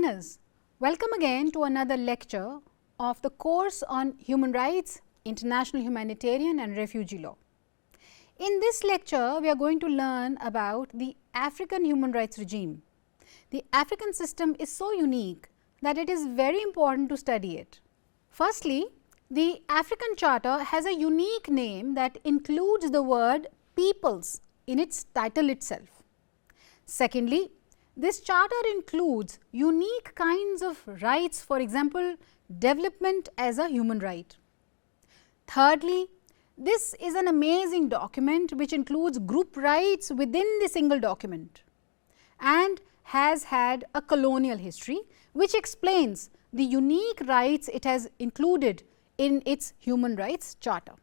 learners, welcome again to another lecture of the course on human rights, international humanitarian and refugee law. In this lecture, we are going to learn about the African human rights regime. The African system is so unique that it is very important to study it. Firstly, the African Charter has a unique name that includes the word peoples in its title itself. Secondly, this charter includes unique kinds of rights, for example, development as a human right. Thirdly, this is an amazing document which includes group rights within the single document and has had a colonial history which explains the unique rights it has included in its human rights charter.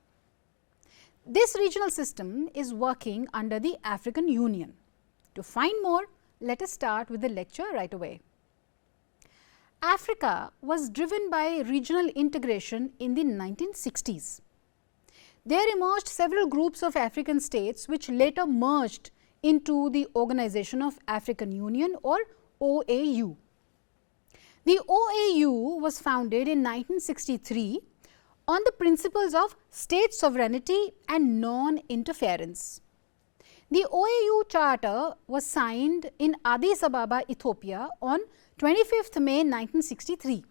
This regional system is working under the African Union. To find more, let us start with the lecture right away. Africa was driven by regional integration in the 1960s. There emerged several groups of African states which later merged into the Organization of African Union or OAU. The OAU was founded in 1963 on the principles of state sovereignty and non-interference. The OAU Charter was signed in Addis Ababa, Ethiopia on 25th May 1963.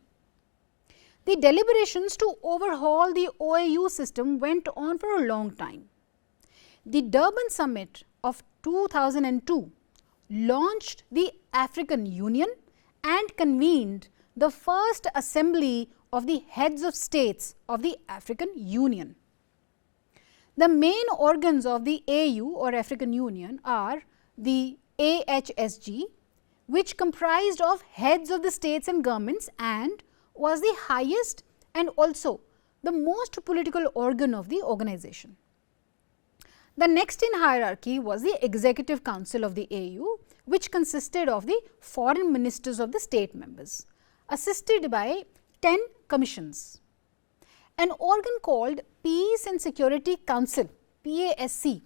The deliberations to overhaul the OAU system went on for a long time. The Durban Summit of 2002 launched the African Union and convened the first assembly of the heads of states of the African Union. The main organs of the AU or African Union are the AHSG, which comprised of heads of the states and governments and was the highest and also the most political organ of the organization. The next in hierarchy was the Executive Council of the AU, which consisted of the foreign ministers of the state members, assisted by 10 commissions. An organ called Peace and Security Council (PASC)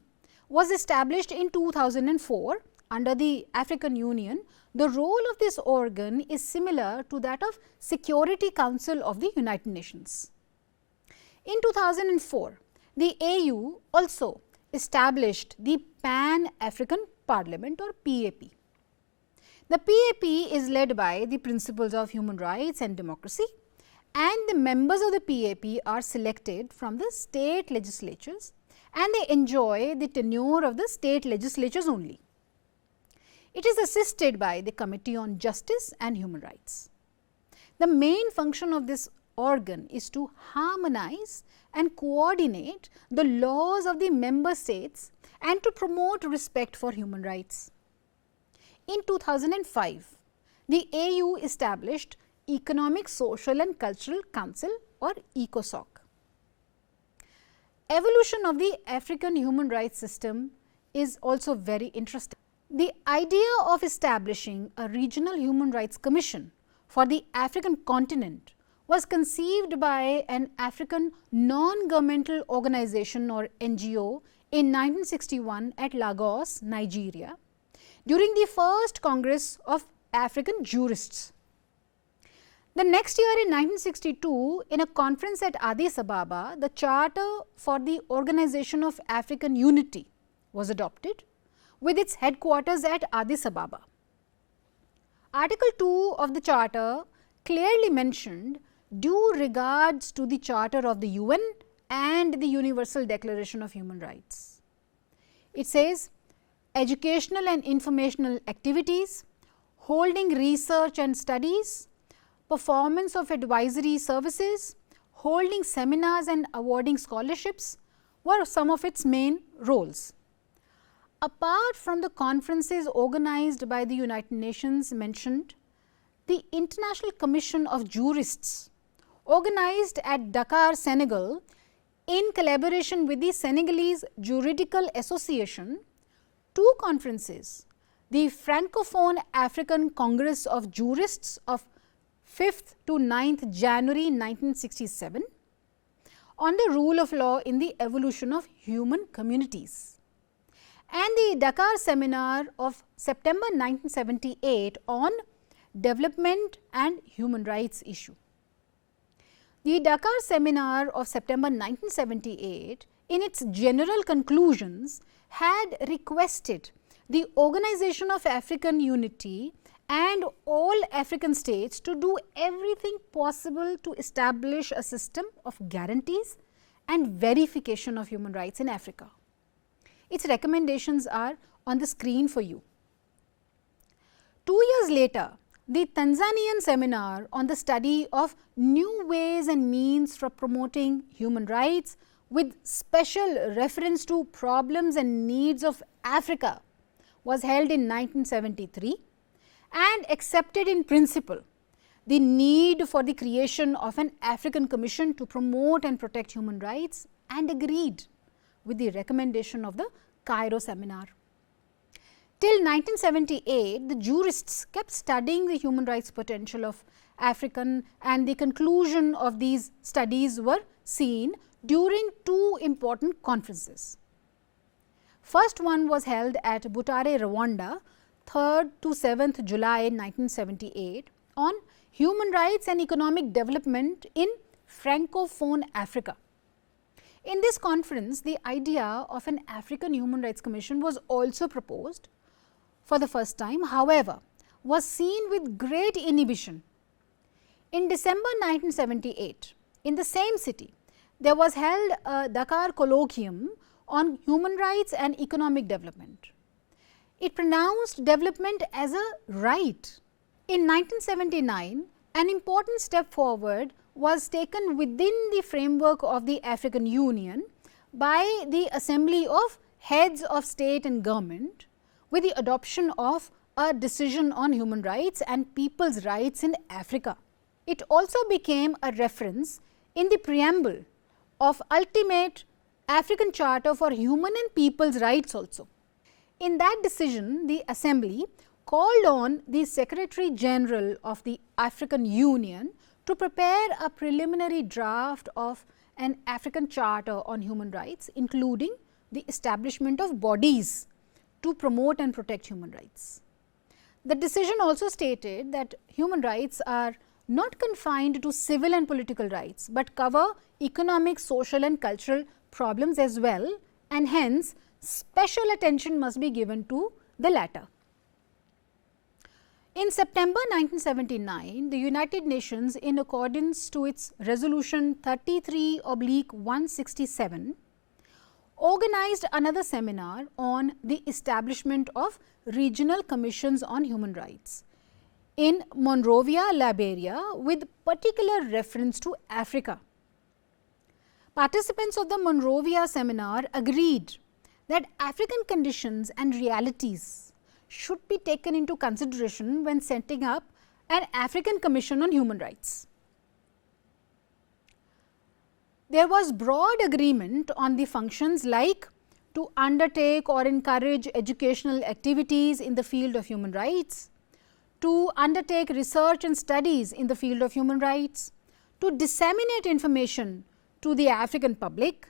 was established in 2004 under the African Union. The role of this organ is similar to that of Security Council of the United Nations. In 2004, the AU also established the Pan-African Parliament or PAP. The PAP is led by the principles of human rights and democracy, and the members of the PAP are selected from the state legislatures and they enjoy the tenure of the state legislatures only. It is assisted by the Committee on Justice and Human Rights. The main function of this organ is to harmonize and coordinate the laws of the member states and to promote respect for human rights. In 2005, the AU established Economic, Social and Cultural Council or ECOSOC. Evolution of the African human rights system is also very interesting. The idea of establishing a regional human rights commission for the African continent was conceived by an African non-governmental organization or NGO in 1961 at Lagos, Nigeria, during the first Congress of African Jurists. The next year in 1962, in a conference at Addis Ababa, the Charter for the Organization of African Unity was adopted with its headquarters at Addis Ababa. Article 2 of the Charter clearly mentioned due regards to the Charter of the UN and the Universal Declaration of Human Rights. It says, educational and informational activities, holding research and studies, performance of advisory services, holding seminars and awarding scholarships were some of its main roles. Apart from the conferences organized by the United Nations mentioned, the International Commission of Jurists organized at Dakar, Senegal, in collaboration with the Senegalese Juridical Association, 2 conferences, the Francophone African Congress of Jurists of 5th to 9th January 1967 on the rule of law in the evolution of human communities, and the Dakar seminar of September 1978 on development and human rights issue. The Dakar seminar of September 1978, in its general conclusions, had requested the Organization of African Unity and all African states to do everything possible to establish a system of guarantees and verification of human rights in Africa. Its recommendations are on the screen for you. 2 years later, the Tanzanian seminar on the study of new ways and means for promoting human rights with special reference to problems and needs of Africa was held in 1973 and accepted in principle the need for the creation of an African Commission to promote and protect human rights, and agreed with the recommendation of the Cairo seminar. Till 1978, the jurists kept studying the human rights potential of African, and the conclusion of these studies were seen during 2 important conferences. First one was held at Butare, Rwanda, 3rd to 7th July 1978 on human rights and economic development in Francophone Africa. In this conference, the idea of an African Human Rights Commission was also proposed for the first time, however, was seen with great inhibition. In December 1978, in the same city, there was held a Dakar colloquium on human rights and economic development. It pronounced development as a right. In 1979, an important step forward was taken within the framework of the African Union by the Assembly of Heads of State and Government with the adoption of a decision on human rights and people's rights in Africa. It also became a reference in the preamble of Ultimate African Charter for Human and People's Rights also. In that decision, the Assembly called on the Secretary General of the African Union to prepare a preliminary draft of an African Charter on human rights, including the establishment of bodies to promote and protect human rights. The decision also stated that human rights are not confined to civil and political rights, but cover economic, social and cultural problems as well, and hence special attention must be given to the latter. In September 1979, the United Nations, in accordance to its resolution 33/167, organized another seminar on the establishment of regional commissions on human rights in Monrovia, Liberia, with particular reference to Africa. Participants of the Monrovia seminar agreed that African conditions and realities should be taken into consideration when setting up an African Commission on Human Rights. There was broad agreement on the functions like to undertake or encourage educational activities in the field of human rights, to undertake research and studies in the field of human rights, to disseminate information to the African public,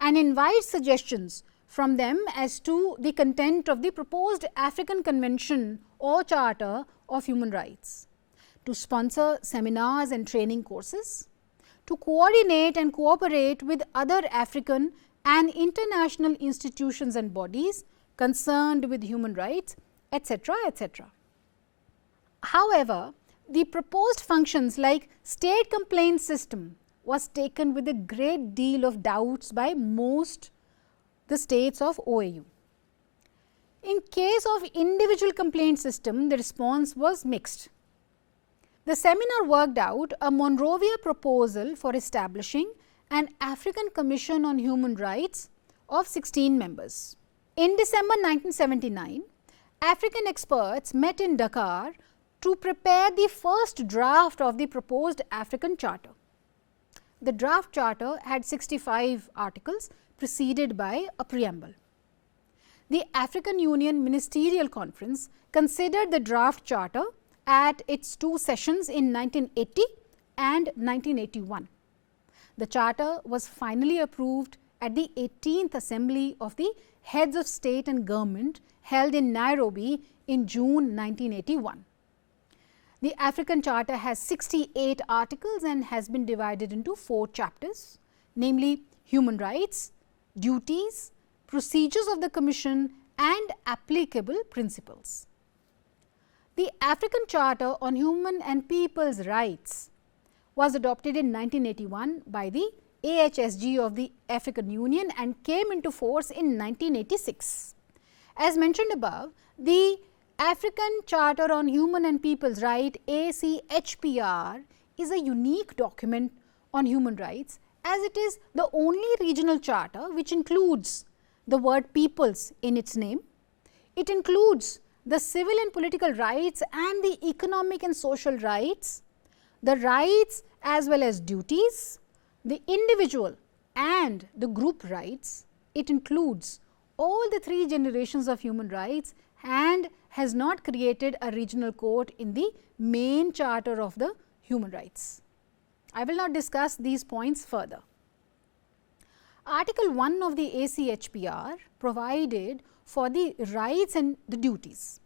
and invite suggestions from them as to the content of the proposed African Convention or Charter of Human Rights, to sponsor seminars and training courses, to coordinate and cooperate with other African and international institutions and bodies concerned with human rights, etc., etc. However, the proposed functions like state complaint system was taken with a great deal of doubts by most the states of OAU. In case of individual complaint system, the response was mixed. The seminar worked out a Monrovia proposal for establishing an African Commission on Human Rights of 16 members. In December 1979, African experts met in Dakar to prepare the first draft of the proposed African Charter. The draft charter had 65 articles preceded by a preamble. The African Union Ministerial Conference considered the draft charter at its 2 sessions in 1980 and 1981. The charter was finally approved at the 18th Assembly of the Heads of State and Government held in Nairobi in June 1981. The African Charter has 68 articles and has been divided into 4 chapters, namely human rights, duties, procedures of the Commission and applicable principles. The African Charter on Human and People's Rights was adopted in 1981 by the AHSG of the African Union and came into force in 1986. As mentioned above, the African Charter on Human and People's Rights (ACHPR) is a unique document on human rights, as it is the only regional charter which includes the word peoples in its name. It includes the civil and political rights and the economic and social rights, the rights as well as duties, the individual and the group rights. It includes all the 3 generations of human rights and has not created a regional court in the main charter of the human rights. I will not discuss these points further. Article 1 of the ACHPR provided for the rights and the duties.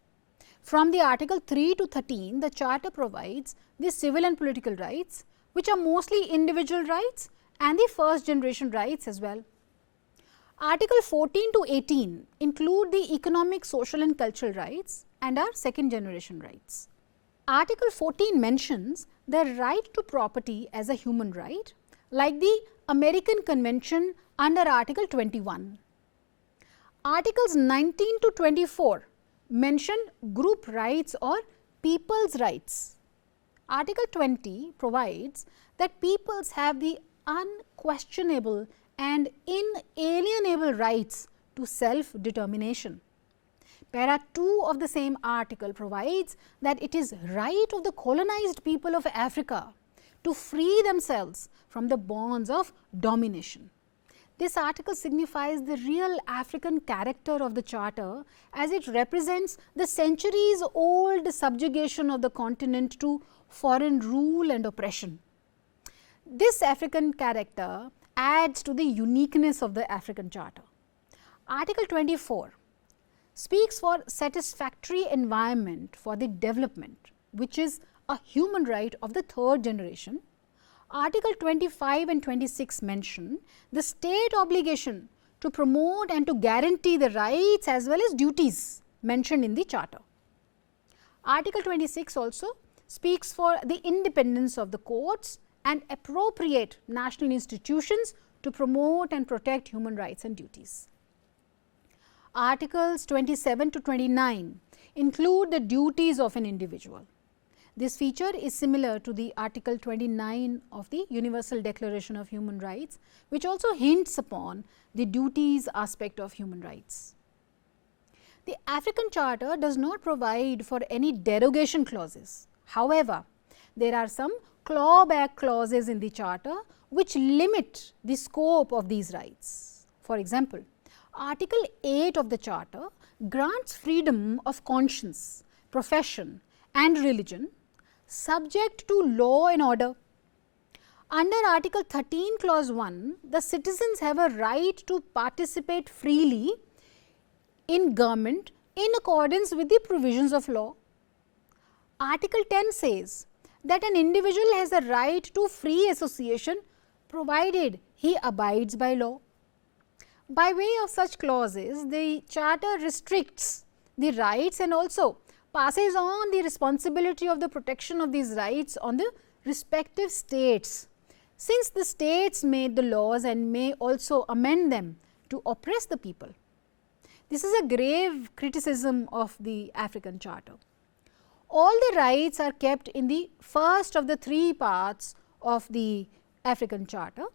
From the article 3 to 13, the charter provides the civil and political rights, which are mostly individual rights, and the first generation rights as well. Article 14 to 18 include the economic, social and cultural rights and are second generation rights. Article 14 mentions the right to property as a human right, like the American Convention under Article 21. Articles 19 to 24 mention group rights or people's rights. Article 20 provides that peoples have the unquestionable and inalienable rights to self-determination. Para 2 of the same article provides that it is right of the colonized people of Africa to free themselves from the bonds of domination. This article signifies the real African character of the Charter, as it represents the centuries-old subjugation of the continent to foreign rule and oppression. This African character adds to the uniqueness of the African Charter. Article 24 speaks for satisfactory environment for the development, which is a human right of the 3rd generation. Article 25 and 26 mention the state obligation to promote and to guarantee the rights as well as duties mentioned in the Charter. Article 26 also speaks for the independence of the courts and appropriate national institutions to promote and protect human rights and duties. Articles 27 to 29 include the duties of an individual. This feature is similar to the Article 29 of the Universal Declaration of Human Rights, which also hints upon the duties aspect of human rights. The African Charter does not provide for any derogation clauses. However, there are some clawback clauses in the Charter which limit the scope of these rights. For example, Article 8 of the Charter grants freedom of conscience, profession and religion subject to law and order. Under Article 13 Clause 1, the citizens have a right to participate freely in government in accordance with the provisions of law. Article 10 says that an individual has a right to free association provided he abides by law. By way of such clauses, the Charter restricts the rights and also passes on the responsibility of the protection of these rights on the respective states, since the states made the laws and may also amend them to oppress the people. This is a grave criticism of the African Charter. All the rights are kept in the first of the 3 parts of the African Charter.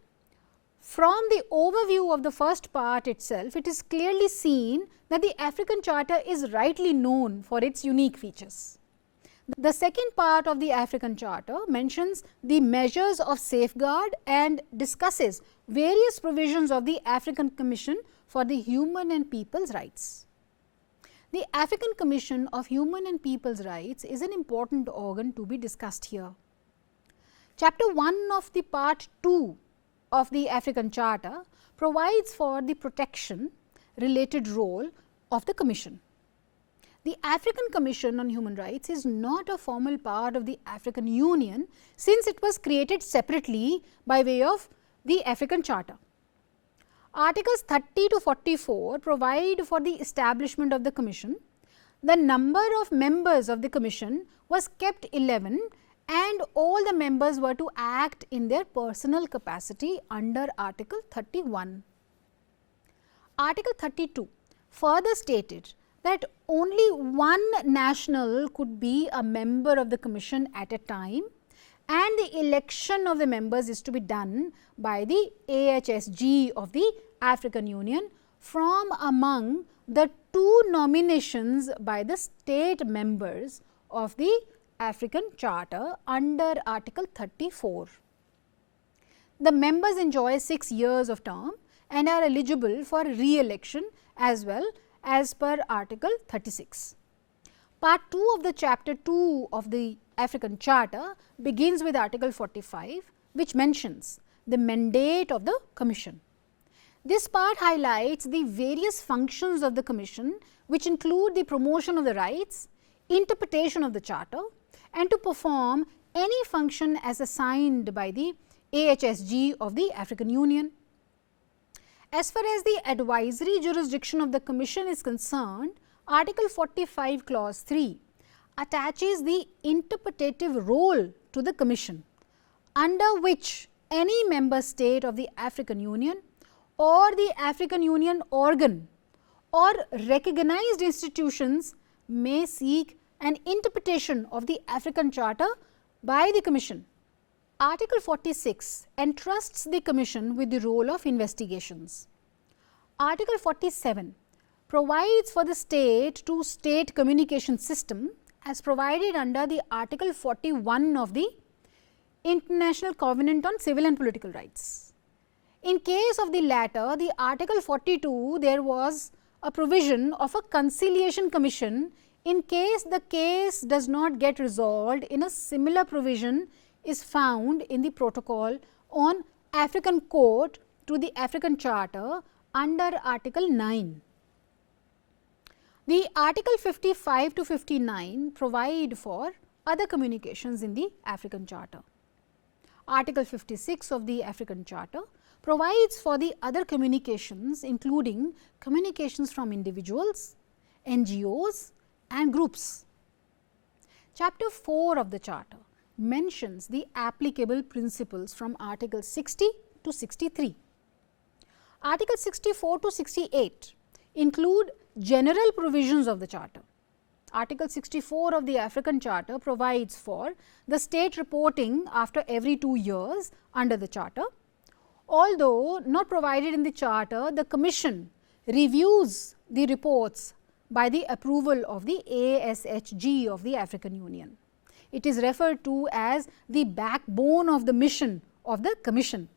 From the overview of the first part itself, it is clearly seen that the African Charter is rightly known for its unique features. The second part of the African Charter mentions the measures of safeguard and discusses various provisions of the African Commission for the Human and People's Rights. The African Commission of Human and People's Rights is an important organ to be discussed here. Chapter 1 of the Part 2 of the African Charter provides for the protection related role of the Commission. The African Commission on Human Rights is not a formal part of the African Union, since it was created separately by way of the African Charter. Articles 30 to 44 provide for the establishment of the Commission. The number of members of the Commission was kept 11, and all the members were to act in their personal capacity under Article 31. Article 32 further stated that only one national could be a member of the Commission at a time, and the election of the members is to be done by the HSG of the African Union from among the 2 nominations by the state members of the African Charter under Article 34. The members enjoy 6 years of term and are eligible for re-election as well as per Article 36. Part 2 of the Chapter 2 of the African Charter begins with Article 45, which mentions the mandate of the Commission. This part highlights the various functions of the Commission, which include the promotion of the rights, interpretation of the Charter, and to perform any function as assigned by the HSG of the African Union. As far as the advisory jurisdiction of the Commission is concerned, Article 45 Clause 3 attaches the interpretative role to the Commission, under which any member state of the African Union or the African Union organ or recognized institutions may seek an interpretation of the African Charter by the Commission. Article 46 entrusts the Commission with the role of investigations. Article 47 provides for the state to state communication system as provided under the Article 41 of the International Covenant on Civil and Political Rights. In case of the latter, the Article 42, there was a provision of a conciliation commission in case the case does not get resolved. In a similar provision is found in the protocol on African Court to the African Charter under Article 9. The Article 55 to 59 provide for other communications in the African Charter. Article 56 of the African Charter provides for the other communications, including communications from individuals, NGOs and groups. Chapter 4 of the Charter mentions the applicable principles from Article 60 to 63. Article 64 to 68 include general provisions of the Charter. Article 64 of the African Charter provides for the state reporting after every 2 years under the Charter. Although not provided in the Charter, the Commission reviews the reports by the approval of the ASHG of the African Union. It is referred to as the backbone of the mission of the Commission,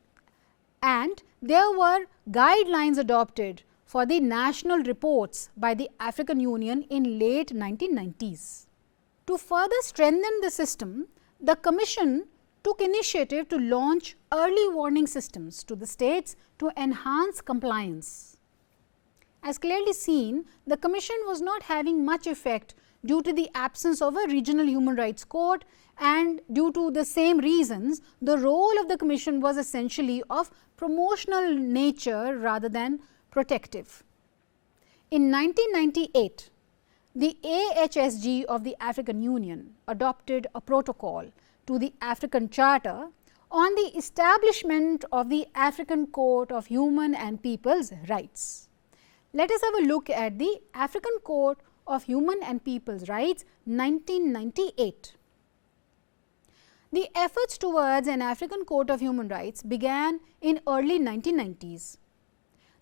and there were guidelines adopted for the national reports by the African Union in late 1990s. To further strengthen the system, the Commission took initiative to launch early warning systems to the states to enhance compliance. As clearly seen, the Commission was not having much effect due to the absence of a regional human rights court, and due to the same reasons, the role of the Commission was essentially of promotional nature rather than protective. In 1998, the AHSG of the African Union adopted a protocol to the African Charter on the establishment of the African Court of Human and People's Rights. Let us have a look at the African Court of Human and People's Rights 1998. The efforts towards an African Court of Human Rights began in early 1990s.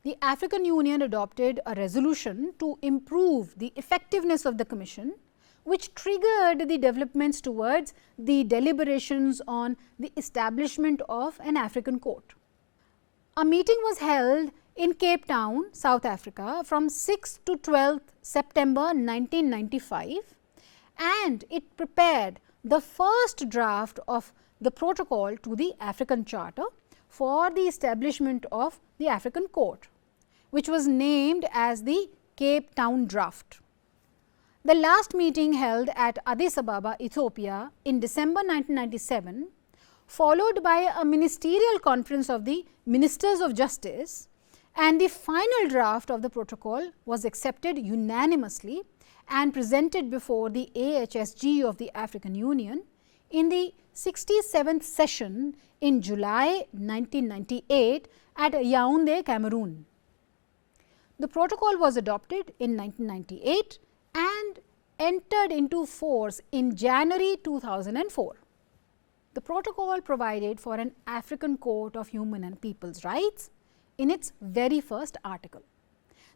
The African Union adopted a resolution to improve the effectiveness of the Commission, which triggered the developments towards the deliberations on the establishment of an African court. A meeting was held in Cape Town, South Africa from 6th to 12th September 1995, and it prepared the first draft of the protocol to the African Charter for the establishment of the African Court, which was named as the Cape Town Draft. The last meeting held at Addis Ababa, Ethiopia in December 1997, followed by a ministerial conference of the Ministers of Justice, and the final draft of the protocol was accepted unanimously and presented before the AHSG of the African Union in the 67th session in July 1998 at Yaoundé, Cameroon. The protocol was adopted in 1998 and entered into force in January 2004. The protocol provided for an African Court of Human and People's Rights in its very first article.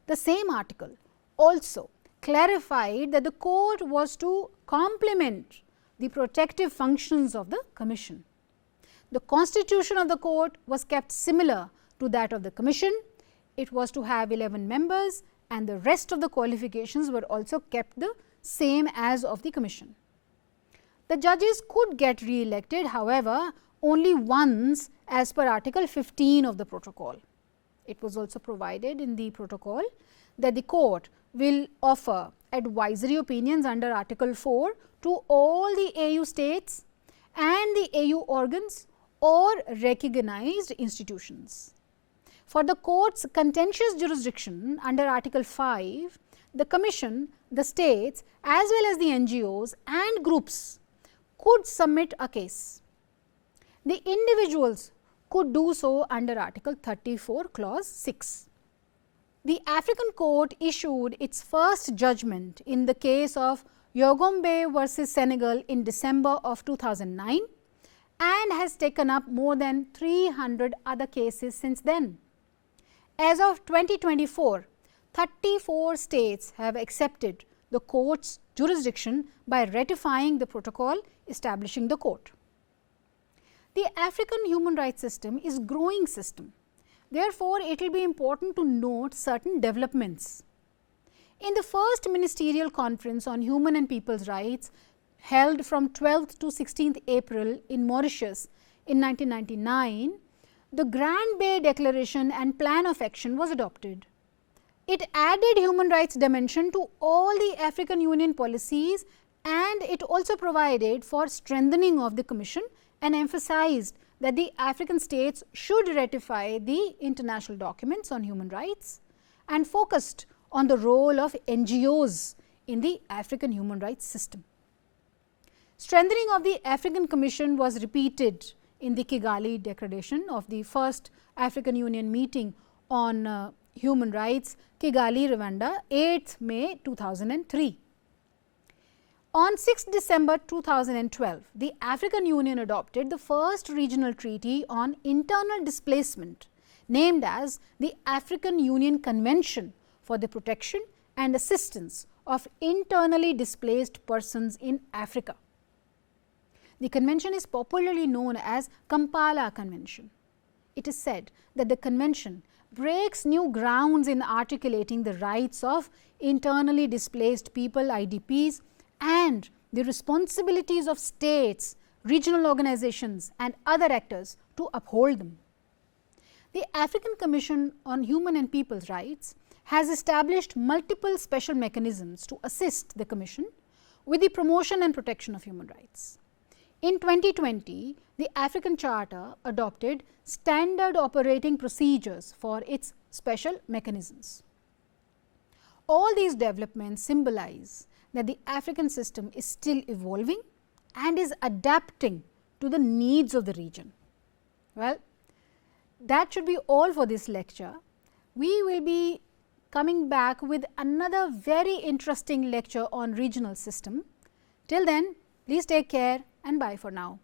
The same article also clarified that the court was to complement the protective functions of the Commission. The constitution of the court was kept similar to that of the Commission. It was to have 11 members, and the rest of the qualifications were also kept the same as of the Commission. The judges could get re-elected, however, only once as per Article 15 of the protocol. It was also provided in the protocol that the court will offer advisory opinions under Article 4 to all the AU states and the AU organs or recognized institutions. For the court's contentious jurisdiction under Article 5, the Commission, the states as well as the NGOs and groups could submit a case. The individuals could do so under Article 34, Clause 6. The African Court issued its first judgment in the case of Yogombe versus Senegal in December of 2009 and has taken up more than 300 other cases since then. As of 2024, 34 states have accepted the court's jurisdiction by ratifying the protocol establishing the court. The African human rights system is a growing system. Therefore, it will be important to note certain developments. In the first ministerial conference on human and people's rights held from 12th to 16th April in Mauritius in 1999, the Grand Bay Declaration and Plan of Action was adopted. It added human rights dimension to all the African Union policies, and it also provided for strengthening of the Commission and emphasized that the African states should ratify the international documents on human rights and focused on the role of NGOs in the African human rights system. Strengthening of the African Commission was repeated in the Kigali Declaration of the first African Union meeting on human rights, Kigali, Rwanda, 8th May 2003. On 6 December 2012, the African Union adopted the first regional treaty on internal displacement, named as the African Union Convention for the Protection and Assistance of Internally Displaced Persons in Africa. The convention is popularly known as Kampala Convention. It is said that the convention breaks new grounds in articulating the rights of internally displaced people, IDPs, and the responsibilities of states, regional organizations and other actors to uphold them. The African Commission on Human and People's Rights has established multiple special mechanisms to assist the Commission with the promotion and protection of human rights. In 2020, the African Charter adopted standard operating procedures for its special mechanisms. All these developments symbolize that the African system is still evolving and is adapting to the needs of the region. Well, that should be all for this lecture. We will be coming back with another very interesting lecture on regional system. Till then, please take care and bye for now.